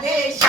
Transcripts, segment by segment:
Deixa.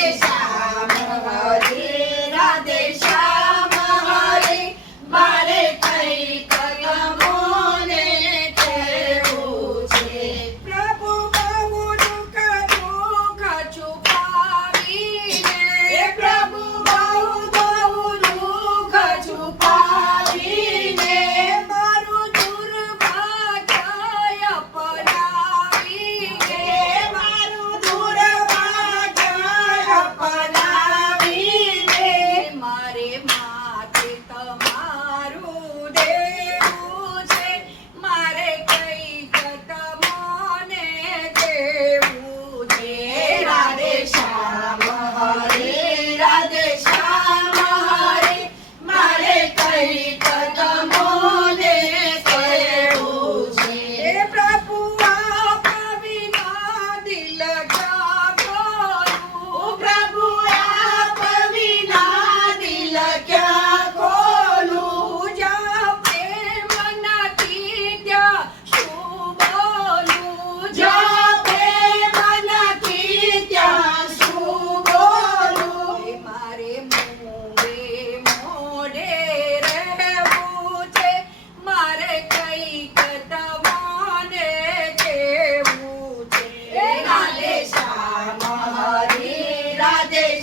igreja.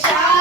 Yeah.